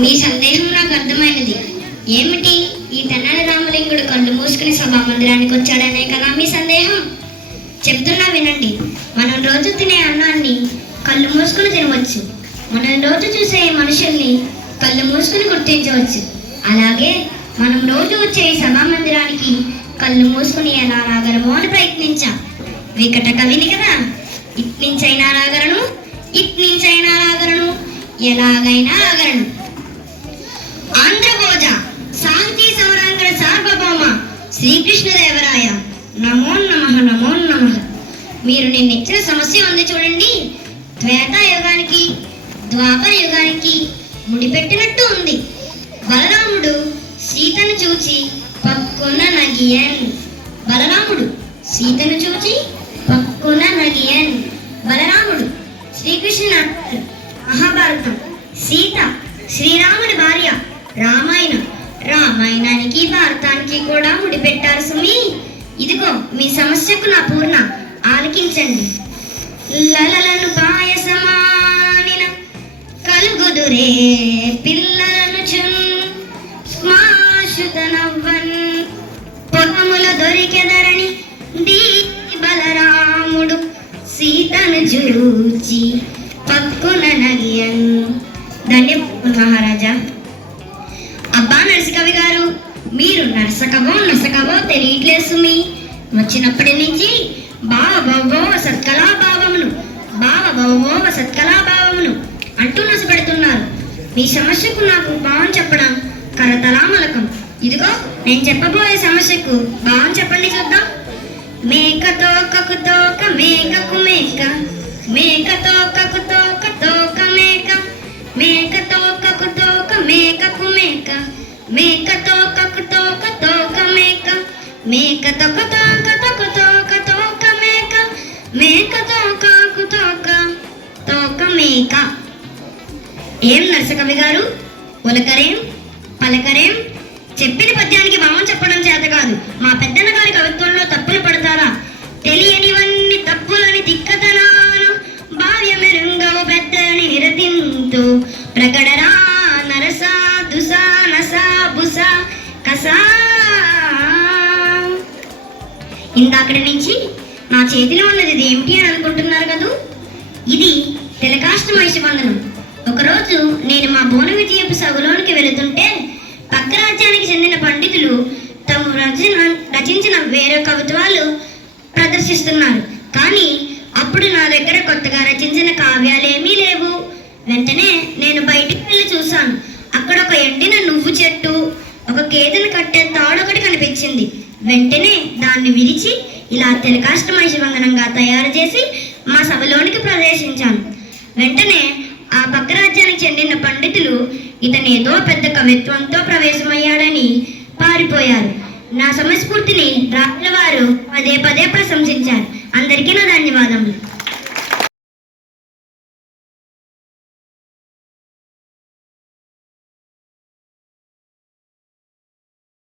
మీ సందేహం నాకు అర్థమైనది. ఏమిటి? ఈ తెనాలి రామలింగుడు కళ్ళు మూసుకుని సభా మందిరానికి వచ్చాడనే కదా మీ సందేహం? చెప్తున్నా వినండి. మనం రోజు తినే అన్నాన్ని కళ్ళు మూసుకుని తినవచ్చు. మనం రోజు చూసే మనుషుల్ని కళ్ళు మూసుకుని గుర్తించవచ్చు. అలాగే మనం రోజు వచ్చే సభా మందిరానికి కళ్ళు మూసుకుని ఎలా రాగలమో అని ప్రయత్నించాం. వికట కవిని కదా, ఇట్నుంచైనా రాగలను, ఇట్నుంచైనా రాగలను, ఎలాగైనా రాగలను. ఆంధ్రభోజ శాంతి సమరాంగణ సార్వభౌమ శ్రీకృష్ణదేవరాయ నమో నమః నమో నమః. మీరు నిన్నిచ్చిన సమస్య ఉంది చూడండి. త్రేతాయుగానికి ద్వాపర యుగానికి ముడిపెట్టినట్టు ఉంది. బలరాముడు సీతను చూచి పక్కున నగియన్. బలరాముడు సీతను చూచి పక్కున నగియన్. బలరాముడు శ్రీకృష్ణుని మహాభారతం. సీత శ్రీరాముడి భార్య. రామాయణం. రామాయణానికి భారతానికి కూడా ముడిపెట్టారు సుమి. ఇదిగో మీ సమస్యకు నా పూర్ణ. ఆలకించండి. లలలను పాయసమానిన కలుగుదురే పిల్లలను చున్ స్మాశుత నవ్వన్ పొగముల దొరికెదరని దీ బలరాముడు సీతను చూచి పక్కున నగియన్. ధన్యవాదాలు మహారాజా. అబ్బా నరసకవి గారు, మీరు నరసకవో తెలియట్లేదు సుమి. వచ్చినప్పటి నుంచి భావభౌవ సత్కళాభావమును అంటూ నసపెడుతున్నారు. మీ సమస్యకు నాకు భావం చెప్పడం కరతలామలకం. ఇదిగో నేను చెప్పబోయే సమస్యకు భావం చెప్పండి చూద్దాం. మేకతో కకుతోక మేకకు మేక, మేకతో కకుతోక తోక మేక, మేకతో కకుతోక మేకకు మేక, మేకతో కకుతోక తోక మేక, మేకతో కతోక తోక తోక మేక, మేకతో కాకుతోక తోక మేక. ఏం నరసకవి గారు, ఉలకరేం పలకరేం? చెప్పిన పద్యానికి భావం చెప్పడం చేత కాదు. మా పెద్దన్న గారి కవిత్వంలో తప్పులు పడతారా? తెలియనివన్నీ తప్పులని తిక్కతనాను భావ్య మెరుంగవు పెద్దని నిరతింతు ప్రకడరా నరసా దుసా నసా బుసా కసా. ఇందాకటి నుంచి నా చేతిలో ఉన్నది ఏమిటి అని అనుకుంటున్నారు కదూ? ఇది తిలకాష్టమైష బంధనం. ఒకరోజు నేను మా బోన విజయపు సభలోనికి వెళుతుంటే పక్క రాజ్యానికి చెందిన పండితులు తాము రచించిన వేరే కవిత్వాలు ప్రదర్శిస్తున్నారు. కానీ అప్పుడు నా దగ్గర కొత్తగా రచించిన కావ్యాలేమీ లేవు. వెంటనే నేను బయటికి వెళ్ళి చూశాను. అక్కడ ఒక ఎండిన నువ్వు చెట్టు, ఒక గేదెను కట్టే తాడొకటి కనిపించింది. వెంటనే దాన్ని విరిచి ఇలా తిలకాష్టమైష బంధనంగా తయారు చేసి మా సభలోనికి ప్రవేశించాను. వెంటనే ఆ పక్క రాజ్యానికి చెందిన పండితులు ఇతను ఏదో పెద్ద కవిత్వంతో ప్రవేశమయ్యాడని పారిపోయారు. నా సమస్ఫూర్తిని రాజుల వారు పదే పదే ప్రశంసించారు. అందరికీ నా